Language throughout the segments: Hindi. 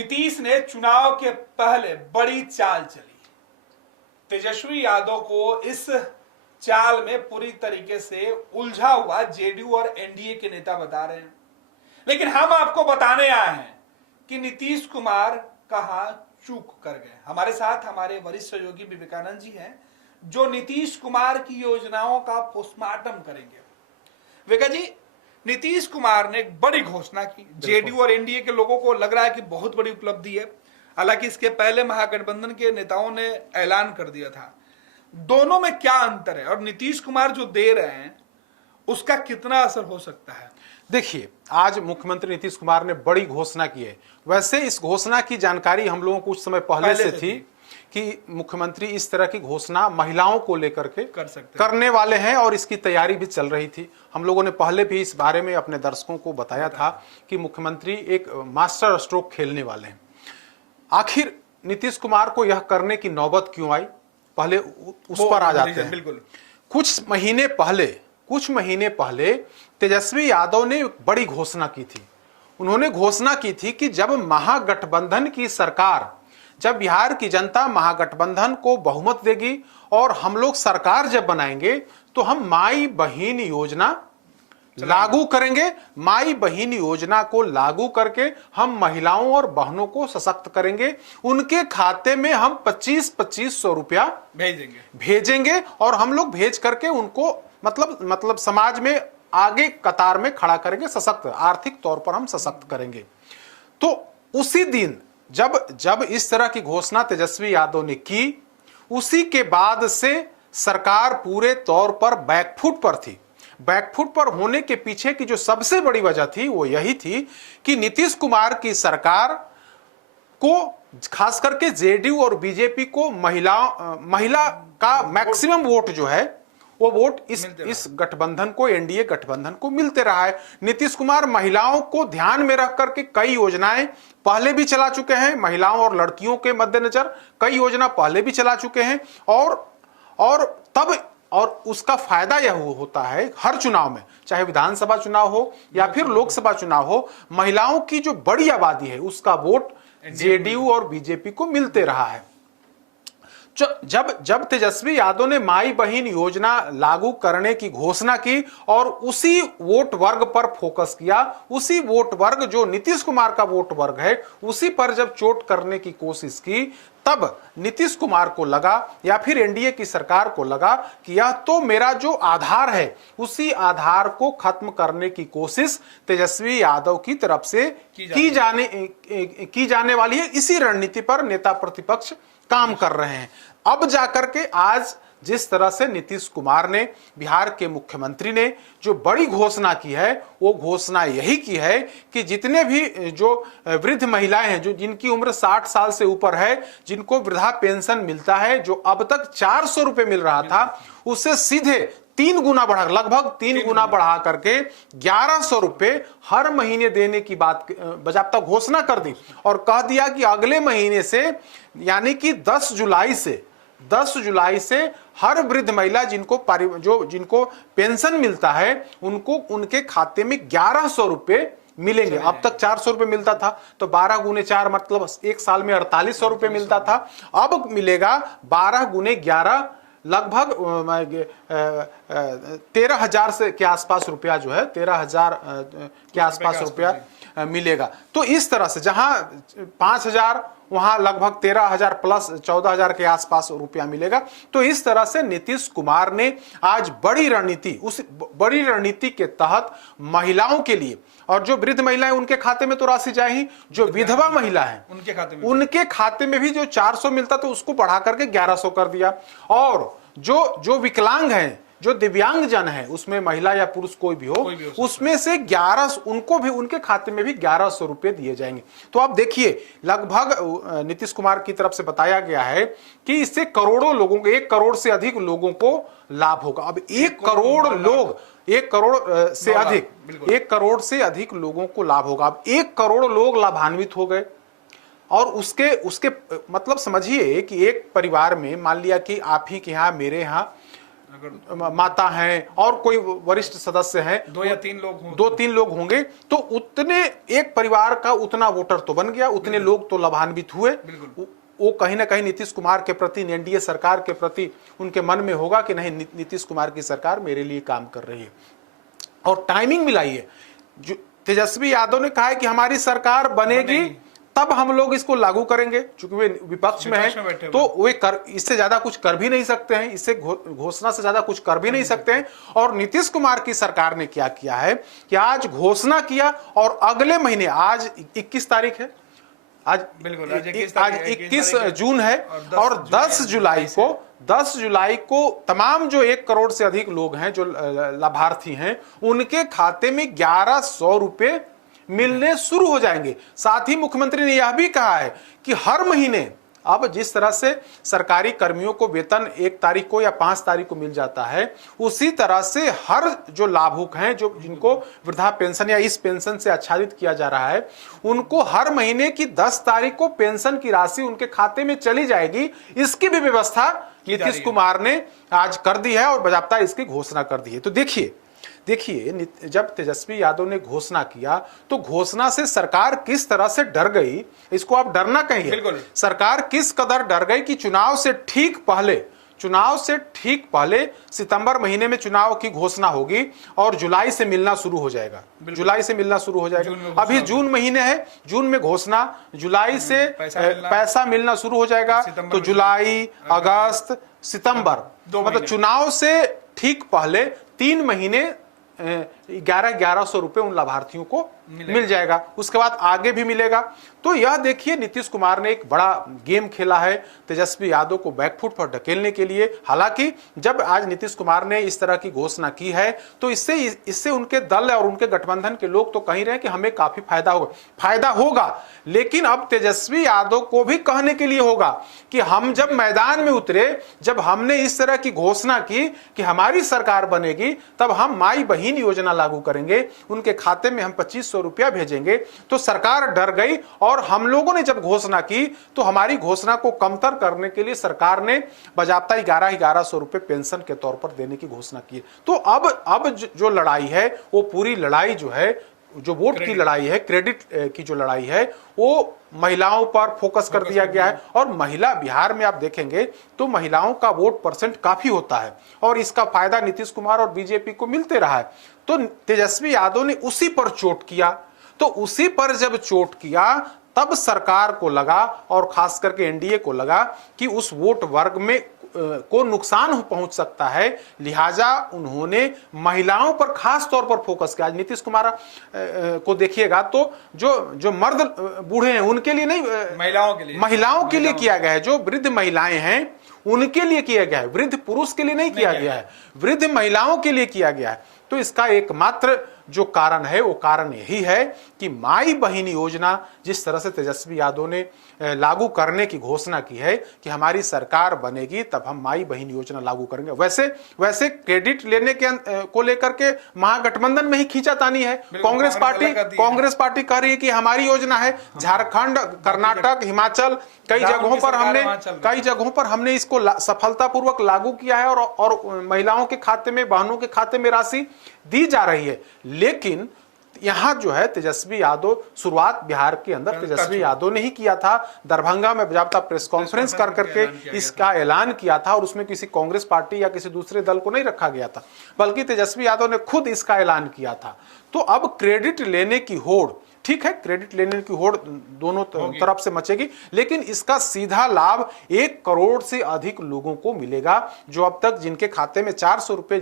नीतीश ने चुनाव के पहले बड़ी चाल चली। तेजस्वी यादव को इस चाल में पूरी तरीके से उलझा हुआ जेडीयू और एनडीए के नेता बता रहे हैं, लेकिन हम आपको बताने आए हैं कि नीतीश कुमार कहां चूक कर गए। हमारे साथ हमारे वरिष्ठ सहयोगी विवेकानंद जी हैं, जो नीतीश कुमार की योजनाओं का पोस्टमार्टम करेंगे। विवेका जी, नीतीश कुमार ने एक बड़ी घोषणा की। जेडीयू और एनडीए के लोगों को लग रहा है कि बहुत बड़ी उपलब्धि है। हालांकि इसके पहले महागठबंधन के नेताओं ने ऐलान कर दिया था। दोनों में क्या अंतर है और नीतीश कुमार जो दे रहे हैं उसका कितना असर हो सकता है? देखिए, आज मुख्यमंत्री नीतीश कुमार ने बड़ी घोषणा की है। वैसे इस घोषणा की जानकारी हम लोगों को कुछ समय पहले से थी कि मुख्यमंत्री इस तरह की घोषणा महिलाओं को लेकर के करने वाले हैं और इसकी तैयारी भी चल रही थी। हम लोगों ने पहले भी इस बारे में अपने दर्शकों को बताया था कि मुख्यमंत्री एक मास्टर स्ट्रोक खेलने वाले हैं। आखिर नीतीश कुमार को यह करने की नौबत क्यों आई, पहले उस पर आ जाते हैं। बिल्कुल। कुछ महीने पहले तेजस्वी यादव ने बड़ी घोषणा की थी। उन्होंने घोषणा की थी कि जब महागठबंधन की सरकार, जब बिहार की जनता महागठबंधन को बहुमत देगी और हम लोग सरकार जब बनाएंगे तो हम माई बहिन योजना लागू करेंगे। माई बहिन योजना को लागू करके हम महिलाओं और बहनों को सशक्त करेंगे। उनके खाते में हम 25-2500 रुपया भेजेंगे और हम लोग भेज करके उनको मतलब समाज में आगे कतार में खड़ा करेंगे, सशक्त, आर्थिक तौर पर हम सशक्त करेंगे। तो उसी दिन जब इस तरह की घोषणा तेजस्वी यादव ने की, उसी के बाद से सरकार पूरे तौर पर बैकफुट पर थी। बैकफुट पर होने के पीछे की जो सबसे बड़ी वजह थी वो यही थी कि नीतीश कुमार की सरकार को, खास करके जेडीयू और बीजेपी को महिला का मैक्सिमम वोट जो है वो वोट इस गठबंधन को, एनडीए गठबंधन को मिलते रहा है। नीतीश कुमार महिलाओं को ध्यान में रख करके कई योजनाएं पहले भी चला चुके हैं। महिलाओं और लड़कियों के मद्देनजर कई योजना पहले भी चला चुके हैं और उसका फायदा यह होता है हर चुनाव में, चाहे विधानसभा चुनाव हो या फिर लोकसभा चुनाव हो, महिलाओं की जो बड़ी आबादी है उसका वोट जेडीयू और बीजेपी को मिलते रहा है। जब तेजस्वी यादव ने माई बहिन योजना लागू करने की घोषणा की और उसी वोट वर्ग पर फोकस किया, उसी वोट वर्ग जो नीतीश कुमार का वोट वर्ग है, उसी पर जब चोट करने की कोशिश की, तब नीतीश कुमार को लगा या फिर एनडीए की सरकार को लगा कि यह तो मेरा जो आधार है उसी आधार को खत्म करने की कोशिश तेजस्वी यादव की तरफ से की जाने वाली है। इसी रणनीति पर नेता प्रतिपक्ष काम कर रहे हैं। अब जाकर के आज जिस तरह से नीतीश कुमार ने, बिहार के मुख्यमंत्री ने जो बड़ी घोषणा की है, वो घोषणा यही की है कि जितने भी जो वृद्ध महिलाएं हैं, जो जिनकी उम्र 60 साल से ऊपर है, जिनको वृद्धा पेंशन मिलता है, जो अब तक 400 रुपए मिल रहा था, उससे सीधे 3 गुना बढ़ा, लगभग 3 गुना बढ़ा करके 1100 रुपए हर महीने देने की बात बाकायदा घोषणा कर दी और कह दिया कि अगले महीने से, यानी कि 10 जुलाई से हर वृद्ध महिला जिनको पेंशन मिलता है उनको उनके खाते में 1100 रुपए मिलेंगे। अब तक 400 रुपए मिलता था, तो 12 गुने 4 मतलब एक साल में 4800 रुपए मिलता था। अब मिलेगा 12 गुने 11, लगभग 13,000 से के आसपास रुपया जो है, 13,000 के आसपास रुपया मिलेगा। तो इस तरह से जहां 5,000 वहां लगभग 13,000 प्लस 14,000 के आसपास रुपया मिलेगा। तो इस तरह से नीतीश कुमार ने आज बड़ी रणनीति के तहत महिलाओं के लिए, और जो वृद्ध महिलाएं उनके खाते में तो राशि जाए ही, जो विधवा महिला है उनके खाते में भी जो 400 मिलता तो उसको बढ़ा करके 1100 कर दिया। और जो विकलांग हैं, जो दिव्यांग जन है, उसमें महिला या पुरुष कोई भी हो, उसमें से 11 उनको भी, उनके खाते में भी 1100 रुपए दिए जाएंगे। तो आप देखिए, लगभग नीतीश कुमार की तरफ से बताया गया है कि इससे करोड़ों लोगों को, 1 करोड़ से अधिक लोगों को लाभ होगा। अब 1 करोड़ लोग, 1 करोड़ से अधिक लोगों को लाभ होगा। अब 1 करोड़ लोग लाभान्वित हो गए और उसके मतलब समझिए कि एक परिवार में मान लिया कि आप ही के यहाँ, मेरे यहाँ माता हैं और कोई वरिष्ठ सदस्य हैं, 2 या 3 लोग हों, 2-3 लोग होंगे, तो उतने एक परिवार का उतना वोटर तो बन गया, उतने लोग तो लाभान्वित हुए। वो कहीं ना कहीं नीतीश कुमार के प्रति, एनडीए सरकार के प्रति उनके मन में होगा कि नहीं, नीतीश कुमार की सरकार मेरे लिए काम कर रही है। और टाइमिंग मिलाई है, जो तेजस्वी यादव ने कहा है कि हमारी सरकार बनेगी तब हम लोग इसको लागू करेंगे। चूंकि वे विपक्ष में है तो वे इससे ज्यादा कुछ कर भी नहीं सकते हैं, इससे घोषणा से ज्यादा कुछ कर भी नहीं सकते हैं। और नीतीश कुमार की सरकार ने क्या किया है कि आज घोषणा किया और अगले महीने, आज 21 तारीख है, आज 21 जून है, और 10 जुलाई को तमाम जो 1 करोड़ से अधिक लोग हैं, जो लाभार्थी हैं, उनके खाते में 1100 रुपए मिलने शुरू हो जाएंगे। साथ ही मुख्यमंत्री ने यह भी कहा है कि हर महीने, अब जिस तरह से सरकारी कर्मियों को वेतन 1 तारीख को या 5 तारीख को मिल जाता है, उसी तरह से हर जो लाभुक हैं, जो जिनको वृद्धा पेंशन या इस पेंशन से आच्छादित किया जा रहा है, उनको हर महीने की 10 तारीख को पेंशन की राशि उनके खाते में चली जाएगी। इसकी भी व्यवस्था नीतीश कुमार ने आज कर दी है और बाकायदा इसकी घोषणा कर दी है। तो देखिए, जब तेजस्वी यादव ने घोषणा किया तो घोषणा से सरकार किस तरह से डर गई, इसको आप डरना कहिए। सरकार किस कदर डर गई कि चुनाव से ठीक पहले सितंबर महीने में चुनाव की घोषणा होगी और जुलाई से मिलना शुरू हो जाएगा। अभी जून महीने है, जून में घोषणा, जुलाई से पैसा मिलना शुरू हो जाएगा। तो जुलाई, अगस्त, सितंबर, मतलब चुनाव से ठीक पहले 3 महीने 1100 रुपए उन लाभार्थियों को मिल जाएगा। उसके बाद आगे भी मिलेगा। तो यह देखिए, नीतीश कुमार ने एक बड़ा गेम खेला है तेजस्वी यादव को बैकफुट पर ढकेलने के लिए। हालांकि जब आज नीतीश कुमार ने इस तरह की घोषणा की है तो इससे उनके दल और उनके गठबंधन के लोग तो कह रहे हैं कि हमें काफी फायदा होगा। लेकिन अब तेजस्वी यादव को भी कहने के लिए होगा कि हम जब मैदान में उतरे, जब हमने इस तरह की घोषणा की कि हमारी सरकार बनेगी, तब हम माई बहन योजना लागू करेंगे, उनके खाते में हम 2500 रुपया भेजेंगे। तो सरकार डर गई और हम लोगों ने जब घोषणा की तो हमारी घोषणा को कमतर करने के लिए सरकार ने बाकायदा 1100 रुपए पेंशन के तौर पर देने की घोषणा की। तो अब जो लड़ाई है, वो पूरी लड़ाई जो है, जो वोट की लड़ाई है, क्रेडिट की जो लड़ाई है, वो महिलाओं पर फोकस कर दिया गया है। और महिला, बिहार में आप देखेंगे तो महिलाओं का वोट परसेंट काफी होता है और इसका फायदा नीतीश कुमार और बीजेपी को मिलते रहा है। तो तेजस्वी यादव ने उसी पर चोट किया। तो उसी पर जब चोट किया तब सरकार को लगा और खास करके एनडीए को लगा कि उस वोट वर्ग में को नुकसान पहुंच सकता है, लिहाजा उन्होंने महिलाओं पर खास तौर पर फोकस किया। आज नीतीश कुमार को देखिएगा तो जो मर्द बूढ़े हैं उनके लिए नहीं, महिलाओं के लिए किया गया है। जो वृद्ध महिलाएं हैं उनके लिए किया गया है, वृद्ध पुरुष के लिए नहीं किया गया है, वृद्ध महिलाओं के लिए किया गया है। तो इसका एकमात्र जो कारण है वो कारण यही है कि माई बहन योजना जिस तरह से तेजस्वी यादव ने लागू करने की घोषणा की है कि हमारी सरकार बनेगी तब हम माई बहन योजना लागू करेंगे, वैसे क्रेडिट लेने को लेकर के महागठबंधन में ही खींचातानी है। कांग्रेस पार्टी कह रही है कि हमारी योजना है। झारखंड, कर्नाटक, हिमाचल कई जगहों पर हमने इसको सफलतापूर्वक लागू किया है और महिलाओं के खाते में, बहनों के खाते में राशि दी जा रही है। लेकिन यहां जो है तेजस्वी यादव, शुरुआत बिहार के अंदर तेजस्वी यादव ने ही किया था। दरभंगा में बाकायदा प्रेस कॉन्फ्रेंस कर करके इसका ऐलान किया था और उसमें किसी कांग्रेस पार्टी या किसी दूसरे दल को नहीं रखा गया था, बल्कि तेजस्वी यादव ने खुद इसका ऐलान किया था। तो अब क्रेडिट लेने की होड़, ठीक है, क्रेडिट लेने की होड़ दोनों तरफ से मचेगी, लेकिन इसका सीधा लाभ 1 करोड़ से अधिक लोगों को मिलेगा। जो अब तक जिनके खाते में 400 रुपए,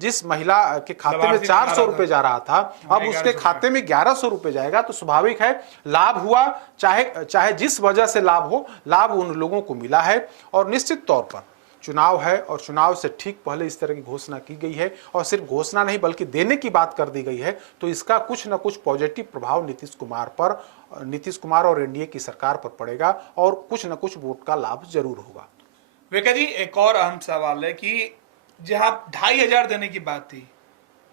जिस महिला के खाते में 400 रुपए जा रहा था, अब उसके खाते में 1100 रुपए जाएगा। तो स्वाभाविक है लाभ हुआ, चाहे जिस वजह से लाभ हो, लाभ उन लोगों को मिला है। और निश्चित तौर पर चुनाव है और चुनाव से ठीक पहले इस तरह की घोषणा की गई है और सिर्फ घोषणा नहीं बल्कि देने की बात कर दी गई है। तो इसका कुछ ना कुछ पॉजिटिव प्रभाव नीतीश कुमार और एनडीए की सरकार पर पड़ेगा और कुछ ना कुछ वोट का लाभ जरूर होगा। विवेका जी, एक और अहम सवाल है कि जहां 2500 देने की बात थी,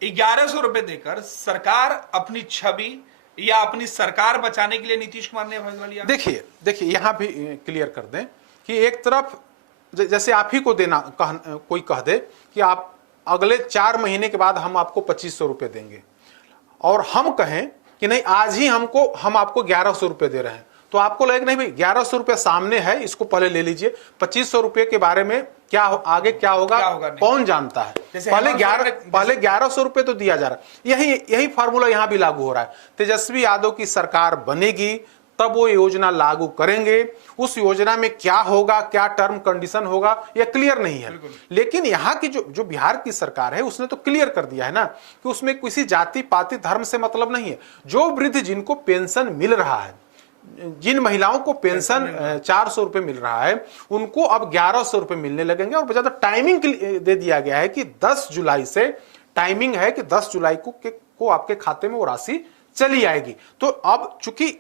1100 रुपए देकर सरकार अपनी छवि या अपनी सरकार बचाने के लिए नीतीश कुमार ने फैसला लिया। देखिए यहां भी क्लियर कर दें कि एक तरफ जैसे आप ही को देना कोई कह दे कि आप अगले 4 महीने के बाद हम आपको 2500 रुपये देंगे, और हम कहें कि नहीं आज ही हम आपको 1100 रुपये दे रहे हैं, तो आपको लगेगा नहीं भाई 1100 रुपये सामने है, इसको पहले ले लीजिए। 2500 रुपये के बारे में आगे क्या होगा कौन जानता है। पहले 1100 रुपये तो दिया जा रहा है। यही फार्मूला यहां भी लागू हो रहा है। तेजस्वी यादव की सरकार बनेगी तब वो योजना लागू करेंगे। उस योजना में क्या होगा, क्या टर्म कंडीशन होगा, यह क्लियर नहीं है। लेकिन यहाँ की जो बिहार की सरकार है उसने तो क्लियर कर दिया है ना कि उसमें किसी जाति पाति धर्म से मतलब नहीं है। जो वृद्ध जिनको पेंशन मिल रहा है, जिन महिलाओं को पेंशन 400 रुपए मिल रहा है, उनको अब 1100 रुपए मिलने लगेंगे। और ज्यादा टाइमिंग दे दिया गया है कि 10 जुलाई से टाइमिंग है कि 10 जुलाई को आपके खाते में वो राशि चली आएगी। तो अब चूंकि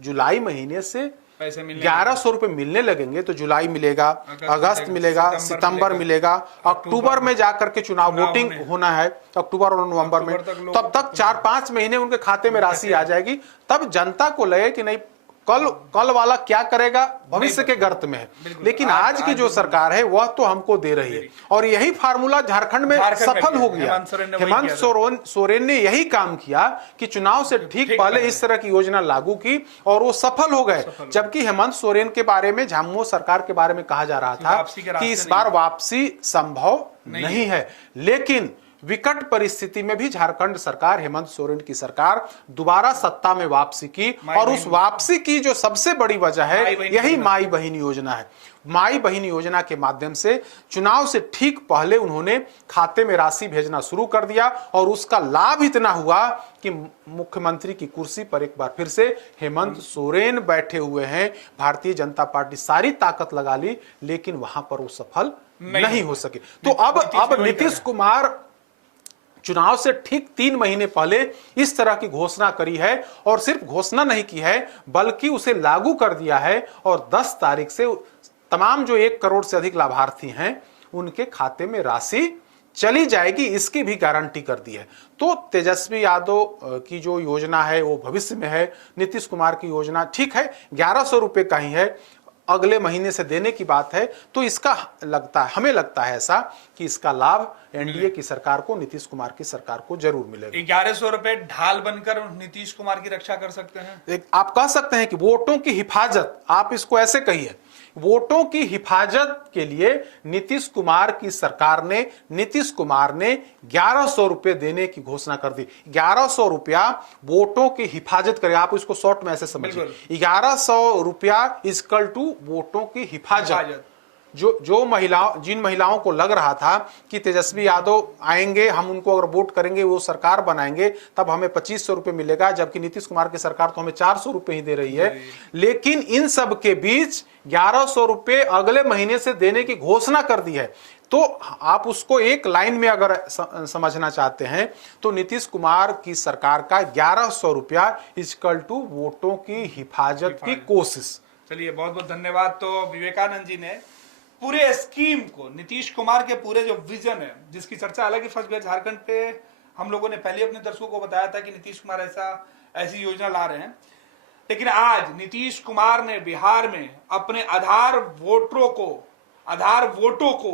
जुलाई महीने से 1100 रुपए मिलने लगेंगे तो जुलाई मिलेगा, अगस्त मिलेगा, सितंबर मिलेगा, अक्टूबर में जाकर के चुनाव वोटिंग होना है, अक्टूबर और नवंबर में, तब तक 4-5 महीने उनके खाते में राशि आ जाएगी। तब जनता को लगे कि नहीं कल वाला क्या करेगा भविष्य के गर्त में है। लेकिन आज की जो सरकार है वह तो हमको दे रही है, और यही फार्मूला झारखंड में सफल हो गया। हेमंत सोरेन ने यही काम किया कि चुनाव से ठीक पहले इस तरह की योजना लागू की और वो सफल हो गए। जबकि हेमंत सोरेन के बारे में, झामुमो सरकार के बारे में कहा जा रहा था कि इस बार वापसी संभव नहीं है। लेकिन विकट परिस्थिति में भी झारखंड सरकार, हेमंत सोरेन की सरकार दोबारा सत्ता में वापसी की, और उस वापसी की जो सबसे बड़ी वजह है यही माई बहन योजना है। माई बहन योजना के माध्यम से चुनाव से ठीक पहले उन्होंने खाते में राशि भेजना शुरू कर दिया, और उसका लाभ इतना हुआ कि मुख्यमंत्री की कुर्सी पर एक बार फिर से हेमंत सोरेन बैठे हुए हैं। भारतीय जनता पार्टी सारी ताकत लगा ली, लेकिन वहां पर वो सफल नहीं हो सके। तो अब नीतीश कुमार चुनाव से ठीक 3 महीने पहले इस तरह की घोषणा करी है, और सिर्फ घोषणा नहीं की है बल्कि उसे लागू कर दिया है। और 10 तारीख से तमाम जो 1 करोड़ से अधिक लाभार्थी हैं उनके खाते में राशि चली जाएगी, इसकी भी गारंटी कर दी है। तो तेजस्वी यादव की जो योजना है वो भविष्य में है। नीतीश कुमार की योजना ठीक है 1100 रुपए का ही है, अगले महीने से देने की बात है। तो इसका हमें लगता है ऐसा कि इसका लाभ एनडीए की सरकार को, नीतीश कुमार की सरकार को जरूर मिलेगा। 1100 रुपए ढाल बनकर नीतीश कुमार की रक्षा कर सकते हैं। आप कह सकते हैं कि वोटों की हिफाजत, आप इसको ऐसे कहिए, वोटों की हिफाजत के लिए नीतीश कुमार की सरकार ने, नीतीश कुमार ने 1100 रुपए देने की घोषणा कर दी। 1100 रुपया वोटों की हिफाजत करे, आप इसको शॉर्ट में ऐसे समझिए। 1100 रुपया इक्वल टू वोटों की हिफाजत। जिन महिलाओं को लग रहा था कि तेजस्वी यादव आएंगे, हम उनको अगर वोट करेंगे वो सरकार बनाएंगे, तब हमें 2500 रुपए मिलेगा, जबकि नीतीश कुमार की सरकार तो हमें 400 रुपए ही दे रही है। लेकिन इन सब के बीच 1100 रुपए अगले महीने से देने की घोषणा कर दी है। तो आप उसको एक लाइन में अगर समझना चाहते हैं तो नीतीश कुमार की सरकार का 1100 रुपया इक्वल टू वोटों की हिफाजत की कोशिश। चलिए, बहुत बहुत धन्यवाद। तो विवेकानंद जी ने पूरे स्कीम को, नीतीश कुमार के पूरे जो विजन है, जिसकी चर्चा हालांकि फर्स्ट गए झारखंड पे, हम लोगों ने पहले अपने दर्शकों को बताया था कि नीतीश कुमार ऐसी योजना ला रहे हैं। लेकिन आज नीतीश कुमार ने बिहार में अपने आधार वोटों को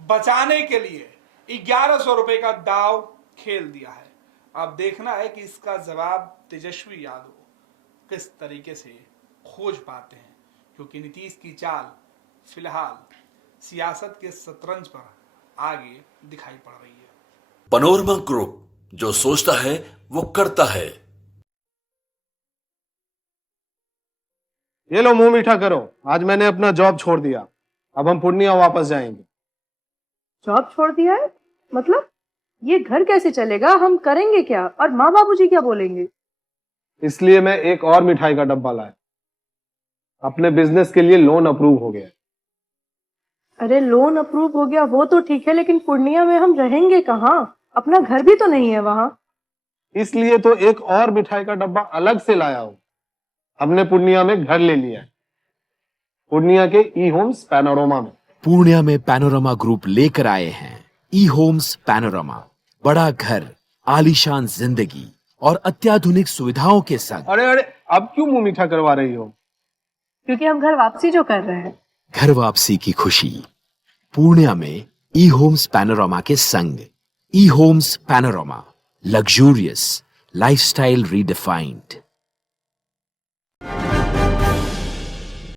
बचाने के लिए 1100 रुपए का दाव खेल दिया है। अब देखना है कि इसका जवाब तेजस्वी यादव किस तरीके से खोज पाते हैं, क्योंकि नीतीश की चाल फिलहाल सियासत के शतरंज पर आगे दिखाई पड़ रही है। पैनोरमा ग्रुप, जो सोचता है वो करता है। ये लो, मुंह मीठा करो, आज मैंने अपना जॉब छोड़ दिया, अब हम पूर्णिया वापस जाएंगे। जॉब छोड़ दिया है? मतलब ये घर कैसे चलेगा? हम करेंगे क्या? और माँ बाबूजी क्या बोलेंगे? इसलिए मैं एक और मिठाई का डब्बा लाया। अपने बिजनेस के लिए लोन अप्रूव हो गया। अरे लोन अप्रूव हो गया वो तो ठीक है, लेकिन पूर्णिया में हम रहेंगे कहाँ? अपना घर भी तो नहीं है वहां। इसलिए तो एक और मिठाई का डब्बा अलग से लाया हूं। हमने पूर्णिया में घर ले लिया है, पूर्णिया के ई होम्स पैनोरमा में। पूर्णिया में पैनोरमा ग्रुप लेकर आए हैं ई होम्स पैनोरमा। बड़ा घर, आलीशान जिंदगी और अत्याधुनिक सुविधाओं के संग। अरे अब क्यों मुंह मीठा करवा रही हो? क्योंकि हम घर वापसी जो कर रहे हैं, घर वापसी की खुशी पूर्णिया में ई होम्स पैनोरामा के संग। E homes panorama, luxurious lifestyle redefined.